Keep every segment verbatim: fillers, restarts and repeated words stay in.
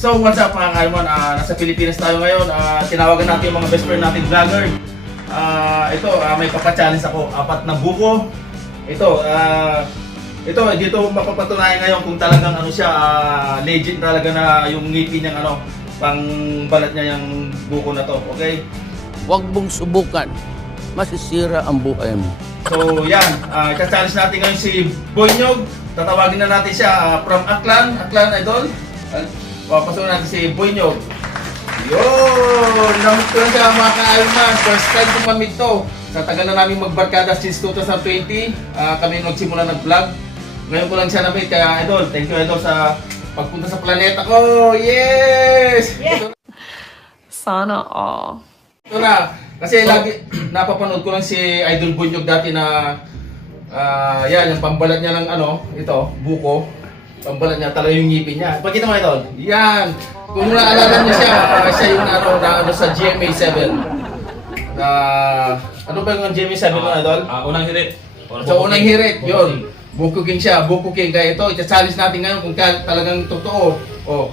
So what's up mga Kalman, uh, nasa Pilipinas tayo ngayon, uh, tinawagan natin yung mga best friend natin vlogger. Uh, ito, uh, may papachallenge ako, apat na buko. Ito, uh, ito, dito mapapatunayan ngayon kung talagang ano siya, uh, legit talaga na yung ngipin niyang ano, pang balat niya yung buko na to, okay? Huwag mong subukan, masisira ang buhay mo. So yan, uh, challenge natin ngayon si Boynyog. Tatawagin na natin siya uh, from Aklan, Aklan Idol. Uh, Papasukin natin si Boynyog. Yun! Namit ko lang siya mga ka-Alman. First time kong mamit to. Sa tagal na namin magbarkada since two thousand twenty. Uh, kami nagsimula nag-vlog. Ngayon ko lang siya namit. Kaya Idol, thank you Idol sa pagpunta sa planeta ko. Yes! Yeah. Ito, Sana all. ito na. Kasi lagi, napapanood ko lang si Idol Boynyog dati na uh, yan, yung pambalat niya ng ano, ito, buko. Pambalat niya, talaga yung ngipin niya. Pakita mo ito. Yan. Kung naalala niyo siya, uh, siya yung ano, na, ano sa G M A seven. Na, ano ba yung G M A seven uh, Idol? Uh, unang hirit. So, unang hirit, yun. Buko King siya, Buko King. Kaya ito, ita-challenge natin ngayon kung talagang totoo. Oh.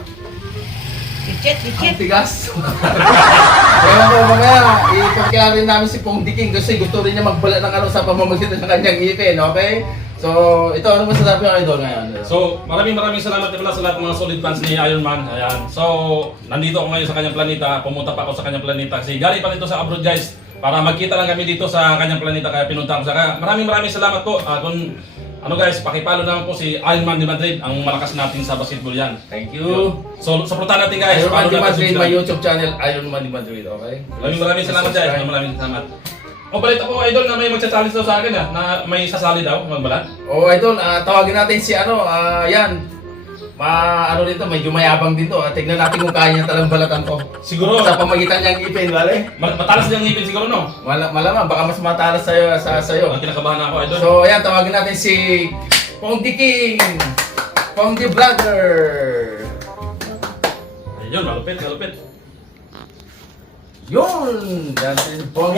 Dikit, Ang dikit. tigas. Kaya ko mamaya, ipagkaya rin namin si Pong Diking kasi gusto rin niya magbalat ng ano sa pamamagitan ng kanyang ngipin, okay? So, ito, ano masasabi ng Idol ngayon? So, maraming maraming salamat pala sa lahat ng mga solid fans ni Iron Man. Ayan. So, nandito ako ngayon sa kanyang planeta. Pumunta pa ako sa kanyang planeta kasi galing pa dito sa abroad, guys. Para magkita lang kami dito sa kanyang planeta kaya pinunta ko sa kanya. Maraming maraming salamat po. Uh, kung ano guys, pakipalo naman po si Iron Man de Madrid, ang malakas natin sa basketball yan. Thank you. So, supportan natin guys. Iron Man de Follow natin, Madrid, subscribe. my YouTube channel, Iron Man de Madrid, okay? Maraming maraming salamat guys. Maraming maraming salamat. O, balita ko Idol na may magsa-challenge daw sa akin ah, na may sasali daw, magbalat. Oh, Idol, uh, tawagin natin si ano, ah, yan. Ma, ano dito, medyo mayabang din to. Uh, tignan natin kung kaya niya talang balatan to. Siguro, Sa pamagitan niyang ngipin, bale? ma- matalas niyang ngipin siguro no? Mal malamang, baka mas matalas sa'yo, sa sa'yo. Ang kinakabahan ako Idol. So, ayan, tawagin natin si Pong Diking, Pong Di Vlogger. Ayun, malupit, malupit. Yun! Yan si Pong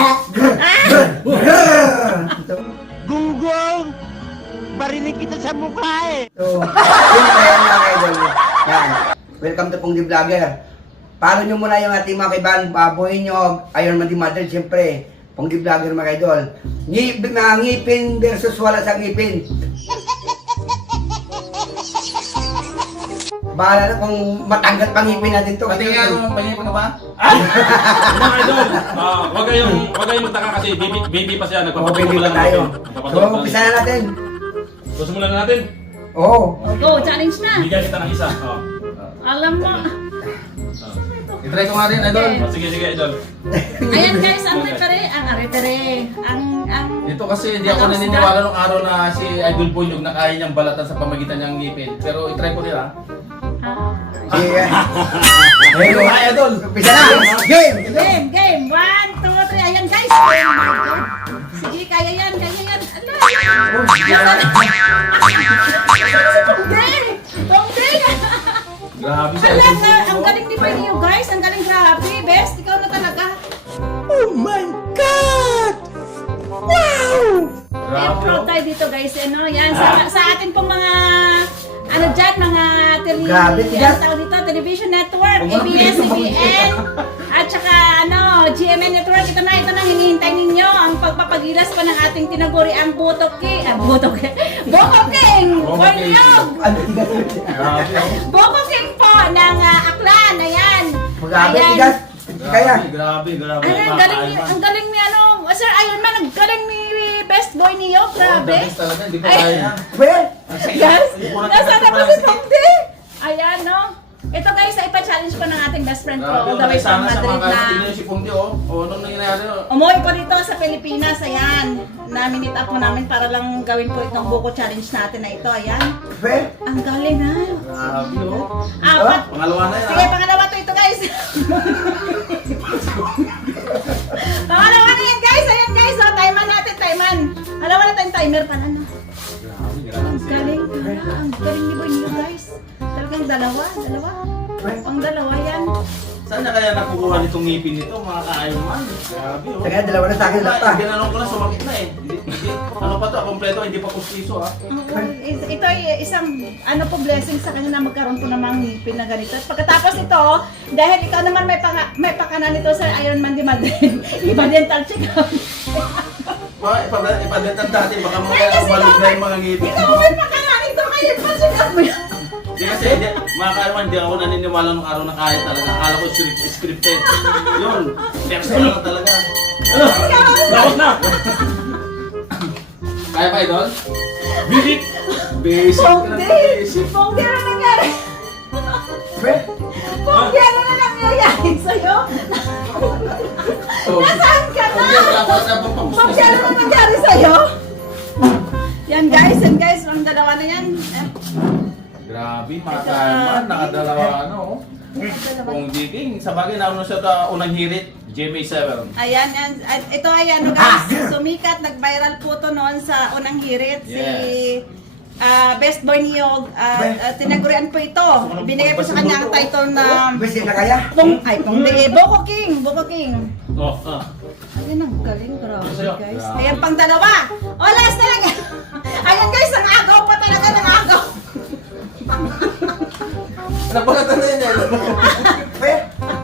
Gunggong! Barinig kita sa mukha eh! So, yun kaya mga idol. Yan. Welcome to Pong Di Vlogger. Follow nyo muna yung ating mga kaibahan, Baboy Nyog, Iron Man Di Madrid, siyempre. Pong Di Vlogger mga idol. Ngip, mga ngipin versus wala sa ngipin. Bahala na kung matanggal pang ngipin natin to. Pati nga, ano, panyay pa ka ba? Mga idol, ah, wag kayong wag kayong magtaka kasi baby baby pa siya Oo, nagpapatuloy baby lang pa tayo. natin. So, Nagpapatuloy umpisa lang. na natin. So simulan na natin. Oo. Go, challenge na. Bigyan kita ng isa. Oh. Alam mo. Oh. I-try ko nga rin, Idol. Oh, sige sige idol. Ayan guys, ang repere, ang repere, ang, ang, Dito kasi hindi ako naniniwala nung araw na si Idol Boynyog na kaya niyang balatan sa pamagitan niyang ngipin. Pero i-try ko nila. ah, Sige. Ayun, hi, Idol! Umpisa na. Game! game, game, one, two, three, ayan guys. Oh my God. Sige, kaya yan, kaya yan. Ala, Tongde, Tongde. Grabe siya. Ala, na, ang galing ni Benio guys, ang galing, grabe, best, ikaw na talaga. Eh, Grabe. proud tayo dito guys, ano, yan, sa, sa atin pong mga, ano dyan, mga tele, Grabe, tigas. yan, tawag dito, television network, A B S, C B N, at saka, ano, G M N network, ito na, ito na, hinihintay ninyo, ang pagpapagilas pa ng ating tinaguri, ang Butok King, ah, Butok King, Boko King, Boko King. Boynyog, Ano tigas? Grabe, oh. Boko King po, ng uh, Aklan, ayan, Grabe, tigas. Kaya. Grabe, grabe. Ay, ang galing ni, ang galing ni, ano, Sir Iron Man, ang galing ni Best Boy niyo, Oh, the grabe. best talaga, hindi ko Ay. kaya. Well, Yes! Nasaan na po si Tongde? Ayan, no? Ito guys, ay ipa-challenge ko ng ating best friend ko, Grabe, all the way from sana sa Madrid mga na tingnan si Pongdi, oh. Oh, anong nangyayari, oh? umuwi po dito sa Pilipinas, ayan. Na-minute up po namin para lang gawin po itong buko challenge natin na ito, ayan. well. Ang galing na. Grabe, oh. Apat. Pangalawa na yan, Sige, ah. pangalawa to ito guys. Pangalawa na yan guys, ayan guys, oh, timean natin, timean. Alawa na tayong timer pala, no? Grabe, grabe. Ang galing, wala, ang galing ni Boy niyo guys. Talagang dalawa, dalawa. Ang dalawa yan. Saan na kaya nakukuha nitong ngipin nito, mga ka-Iron Man? Grabe, oh. Kaya dalawa na sa akin lahat pa. Ginanong ko na, sumakit na eh. Hindi, hindi. Ano pa to, kompleto, hindi pa pustiso ha. Is- Ito ay isang ano po blessing sa kanya na magkaroon po ng mga ngipin na ganito. At pagkatapos ito, dahil ikaw naman may paka, may pakana nito sa Iron Man di Madrid, iba dental check-up. Mga ipa- ipadentan dati, baka Ay, mga kasi balik na ikaw yung mga ngipin. Ikaw may pakana nito, kaya pa-check-up mo yan. Hindi kasi, hindi, mga ka-Iron Man, hindi ako naniniwala nung araw na kaya talaga. Akala ko script, scripted. Yun, personal lang talaga. Tapos na! Kaya pa, Idol? Basic! Basic ka na, Pongdi! basic. Pongdi, ano nangyari? Pre, Pongdi, ano na nangyayari sa'yo? Oh. Nasaan ka na? Okay, wala ko sa pang Pongdi, ano na nangyari sa'yo? Yan guys, yan guys, ang dalawa na yan. Eh, Grabe, mga ka-Iron Man, nakadalawa ano, oh. Kung digging, sa bagay na siya sa unang hirit, J M A seven. Ayan, yan. At ito ay ano guys, sumikat, nag-viral po to noon sa unang hirit. Si Yes. ah, Best Boy Niyog. At uh, tinagurian po ito. Binigay po sa kanya ang title na basic na kaya. Pong, ay, Pong Di, Boko King, Boko King. Oh, ah. Ayun, ang galing, grabe Sa'yo. guys. Grabe. Ayan, pang dalawa. O, last talaga. Ayan guys, ang agaw pa talaga ng agaw. Napagatan na yun, Idol. Pre,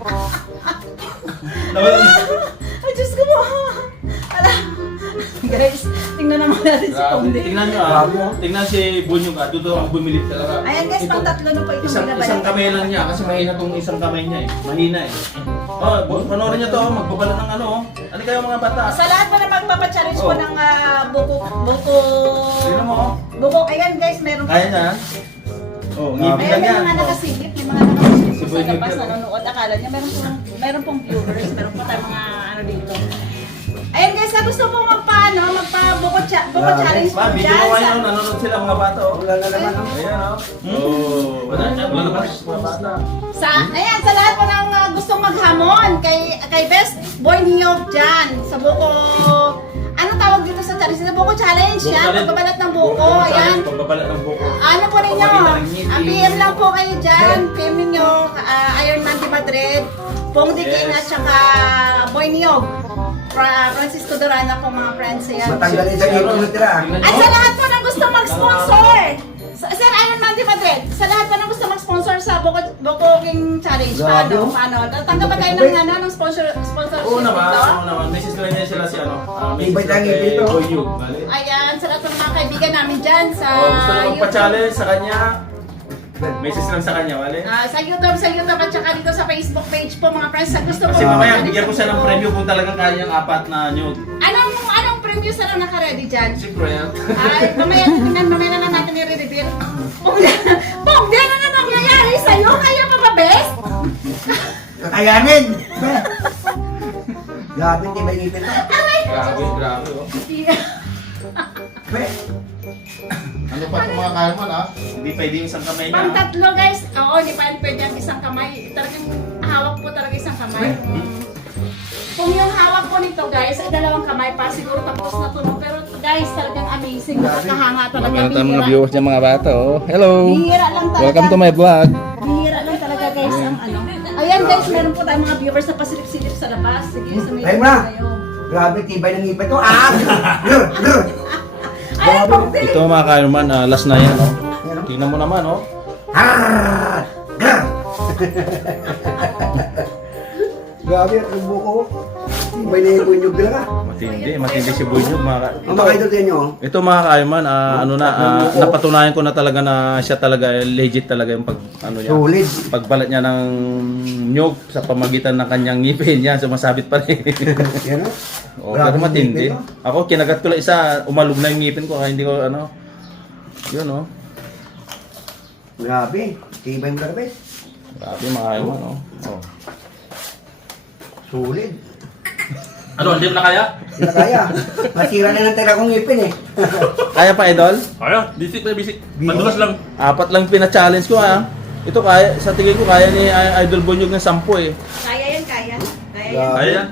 Ay, Diyos ko mo. Ala. Guys, tingnan naman natin si Pong Grabe. Di. Tingnan nyo ah. Tingnan si Bunyog ah. Dito ang bumilip talaga. Ayan guys, Ito, pang tatlo na po itong Isang, binabalat. isang kamay lang niya kasi mahina tong isang kamay niya eh. Mahina eh. Oh, bu- panoorin niyo to, oh. Magbabalat ng ano. oh. Ano kayo mga bata? Sa lahat po na magpapachallenge po Oh. ng ah, buko, buko, Tingnan mo oh. buko, ayan guys, meron po. Kaya niya. Oh, ngipin Ayan, lang may yan. mga Oh. nakasilip, may mga nakasilip Si po Boy sa labas, Nigel, eh. nanonood. Akala niya, meron pong, meron pong viewers, meron po tayong mga ano dito. Ayan guys, sa gusto po magpa, ano, magpa buko, cha buko Ah, challenge po Pa, video dyan. ko Sa, ngayon, nanonood sila mga bata oh. wala na naman. oh. Ayan oh. Oh, wala na wala na mga bata. sa, ayan, sa lahat po ng ah, gustong maghamon kay, kay Best Boy Niyog dyan, sa buko, ano tawag dito sa challenge? Sa buko challenge, Buko yan, challenge. pagbabalat ng buko, Buko ayan. challenge, Pagbabalat ng buko. Ano po ninyo? Pagpapakita ng ngipin. Ang P M lang po kayo dyan. P M ninyo, uh, Iron Man de Madrid, Pong Di King Yes. at saka Boy Niyog. Fra Francisco Dorana po mga friends. Ayan. Matanggalin sa ngipin mo tira. Tingnan At nyo. sa lahat po na gusto mag-sponsor, sa- Sir Iron Man de Madrid, sa lahat po na gusto mag-sponsor sa Boko, Boko King Challenge, Grabe, paano? oh. Paano? Tanggap ba tayo ng, ano, ng sponsor, sponsorship Oo naman, dito? oo naman. May sister niya sila si ano. ah, may Iba'y sister tangi kay dito. Boy Yug. Bale. Ayan, sa lahat ng mga kaibigan namin dyan sa Oh, gusto na YouTube. magpa-challenge sa kanya. May sister lang sa kanya, wale. Ah, sa YouTube, sa YouTube at saka dito sa Facebook page po mga friends. Sa gusto Kasi mo mamaya, bigyan ko siya ng premyo kung talagang kaya niyang apat na nyug. Anong anong preview sa lang naka-ready dyan? Siyempre yan. Ay, mamaya tingnan mamaya na lang natin i-reveal. Pong, Pong, di ano na nangyayari sa'yo? Kaya pa ba, best? Kakayanin! Pre. Grabe, hindi ba ngipin to? Grabe, grabe oh. Pre, Ano pa itong mga kaya mo na? Hindi pwede yung isang kamay Pang niya. tatlo guys, oo, hindi pa pwede ang isang kamay. Talagang hawak po talaga isang kamay. Kung yung hawak po nito guys, ay dalawang kamay pa, siguro tapos na to. no? Pero guys, talagang amazing. Nakakahanga talaga. Bihira. niya mga bata oh. Hello! Bihira lang talaga. vlog. Bihira lang talaga guys ang ano. Ayan guys, meron po tayong mga viewers na pasilip-silip sa labas. Sige, sa may Tayo na. kayo. grabe, tibay ng ngipin to. Ah! Grr, grr. Ay, Pong Di! Ito mga kaya naman, ah, last na yan oh. Yan, oh. Tingnan mo naman oh. Ah! Grr. Grabe, ang buko. Tibay na yung bunyog talaga. Matindi, matindi si Bunyog mga ka- Ang mga idol niyo, oh. Ito mga kaiman, ah, ano na, ah, napatunayan ko na talaga na siya talaga, eh, legit talaga yung pag, ano niya, Solid. pagbalat niya ng nyog sa pamagitan ng kanyang ngipin, yan, sumasabit pa rin. Yan, oh. oh, Grabe pero yung matindi. ngipin, oh. Ako, kinagat ko lang isa, umalog na yung ngipin ko, kaya hindi ko, ano, yun oh. Grabe, tibay mo talaga, bes. Grabe mga kaiman, oh. oh. Solid. Ano, hindi mo na kaya? Hindi na kaya. Masira na ng tira kong ngipin eh. Kaya pa, idol? Kaya, basic na basic. Basic. Madulas lang. Apat lang pina-challenge ko, ah. Ito kaya, sa tingin ko, kaya ni ah, Idol Bunyog ng sampu eh. Kaya yan, kaya. Kaya yan. Grabe. Kaya yan.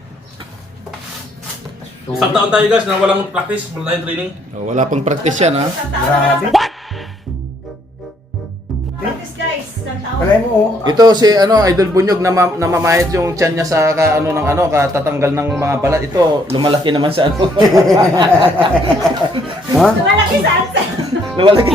Isang taon tayo guys na walang practice, wala tayong training. Oh, wala pang practice yan, ha? Grabe. Practice guys, isang taon. Palay mo, oh. Ito si ano, Idol Bunyog na ma- namamahit yung tiyan niya sa ka, ano ng ano, katatanggal ng mga balat. Ito lumalaki naman sa ano. Ha? Malaki sa asa. lumalaki.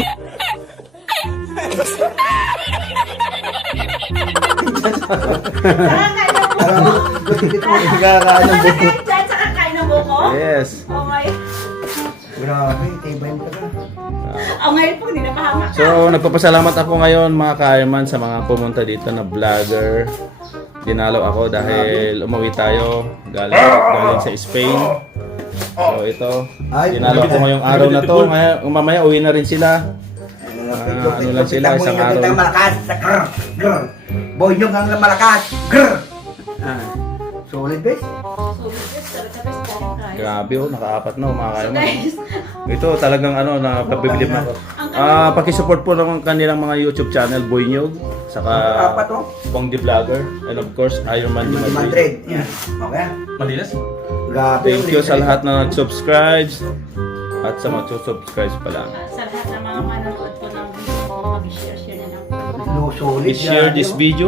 Nakakain ng buko. Nakakaano ng buko. Malaki dyan sa kakain ng buko. Yes. Okay. Grabe, tibay mo ka. O ngayon po, hindi na pahamak ka. So, nagpapasalamat ako ngayon mga ka-Ironman sa mga pumunta dito na vlogger. Dinalaw ako dahil umuwi tayo galing, galing sa Spain. So, ito. Ay, Dinalaw ko ngayong araw na to. Ngayon, mamaya uwi na rin sila. Ah, ano lang sila, isang araw. Ang malakas sa grr, grr. Boyong ang malakas, grr. Ah, solid base. So, yes, talaga best galing kayo. Grabe oh, nakaapat na oh, mga So ka-Ironman. guys, Ito talagang ano, napabibilib na ako. Ah, pakisupport po ng kanilang mga YouTube channel, Boy Nyog, saka Apat oh. Pong the Vlogger, and of course, Ironman di Madrid. Madrid. Yan. Okay. Malinis? Grabe. Thank you sa lahat na nag-subscribe at sa mga subscribe pa lang. ah, sa lahat ng mga manonood po ng video ko, mag-share share na lang po. No, solid. Please share yan, this oh. video.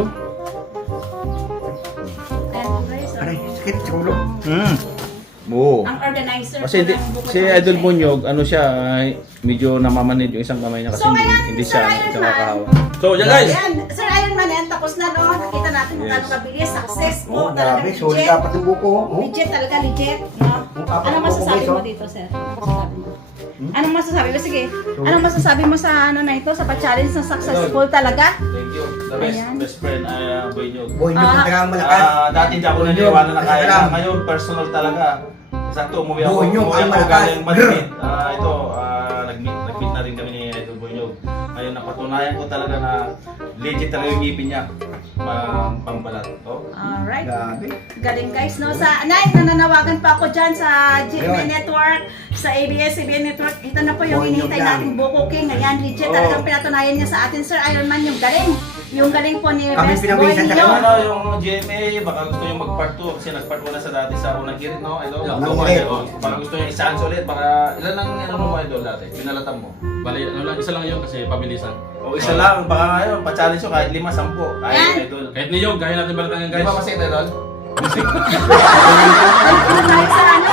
Ayan po guys, ah, Aray, sakit sa ulo. Hmm. Oo. ang organizer Kasi hindi, po ng buko si ng Idol Jay. Bunyog, ano siya, ay, medyo namamanid yung isang kamay niya kasi So, hindi, ngayon, hindi Sir siya Iron Man. nakakahawa. So, yan guys. Ayan, Sir Iron Man, yan, tapos na no, nakita natin kung Yes. gaano kabilis, success po, Oh, talaga grabe, solid legit. dapat yung buko. Oh. Legit talaga, legit. No? Ang apat Anong na buko, masasabi guys, mo oh. dito, sir? Anong masasabi mo? Anong masasabi mo? Sige. Anong masasabi mo sa ano na ito, sa pa-challenge na successful talaga? Thank you. The best, Ayan. best friend, ay uh, Bunyog. Boyong Ah. ang talagang malakas. Ah, dati hindi ako Bunyog, naniwala na kaya alam. na. Ngayon, personal talaga. Sakto, umuwi ako. Bunyog, umuwi ang ako malakas. galing Madrid. Ah, ito, ah, nag-meet, nag-meet na rin kami ni Idol Bunyog. Ngayon, napatunayan ko talaga na legit talaga yung ngipin niya. Pang, pambalat. Oh. Alright. Grabe. Galing guys, no? Sa night, nananawagan pa ako dyan sa G M A Ayun. Network, sa A B S C B N Network. Ito na po yung Bunyog hinihintay lang. nating Buko King. Ayan, legit. Oo. Talagang pinatunayan niya sa atin, Sir Iron Man, yung galing. Yung galing po ni Kami Best Boy pinawisan sa niyo. Yung ano, yung G M A, baka gusto yung mag-part two kasi nag-part one na sa dati sa unang girit, no? Idol? Yeah, Ano, unang girit. Idol? Baka gusto yung isaan ulit, baka ilan lang ano mo Idol dati? Pinalatan mo? Bali, ano lang, isa lang yun kasi pabilisan. O isa lang, baka ngayon, pa-challenge nyo kahit lima, sampu. Yan. Kahit Idol. Kahit ni Yog, kaya natin balatan yan Di guys. ba masik Idol? Dahil sa ano,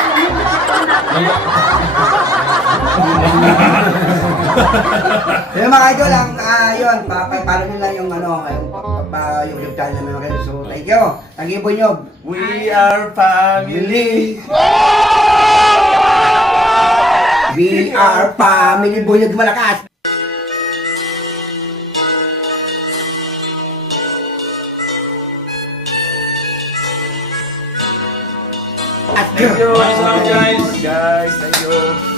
Pero mga idol, ang uh, yun, pa, pa, paano nyo lang yung ano, yung, pa, pa, yung YouTube channel namin mga idol. So, thank you. Thank you, Bunyog. We are family. We are family, Bunyog malakas. At Thank you. Maraming salamat, guys. Guys, thank you.